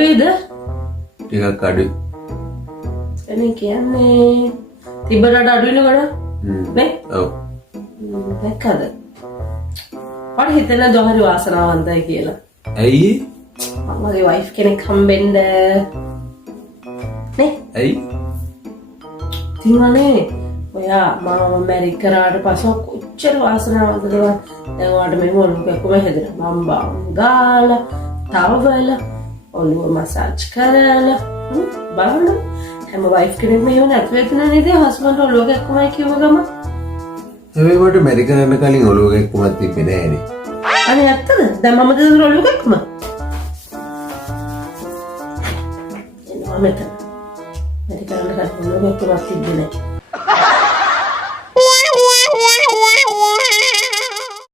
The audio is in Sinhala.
අඩුයිද? ටිකක් අඩුයි. එනේ කියන්නේ තිබ්බට අඩුයිනේ ගොඩ. නේ? ඔව්. දැක්කද? මට හිතෙන ජොහරි වාසනාවන්තයි කියලා. ඇයි? මගේ වයිෆ් කෙනෙක් හම්බෙන්න. නේ? ඇයි? තියුණානේ. ඔයා මම මැරි කරාට පස්සේ කොච්චර වාසනාවන්තද දැන් ඔයාට මේ මොළු කැකුම හැදෙනවා. මම ගාලා, තවවල, ඔළුව මසාජ් කරලා බලන්න. හැම වයිෆ් කෙනෙක්ම එහෙම නැති වෙන්න නේද? හස්බන්ඩ් ඔළුව කැකුමයි කිව්ව ගම. හැබැයි මට මැරි කරන්න කලින් ඔළුව කැක්කුමක් තිබ්බේ නෑනේ. අනේ ඇත්තද? දැන් මම දෙන ඔළුව කැකුම. එනවා මෙතන. මැරි කරන්න කලින් ඔළුව කැකුමක් තිබ්බේ නෑ.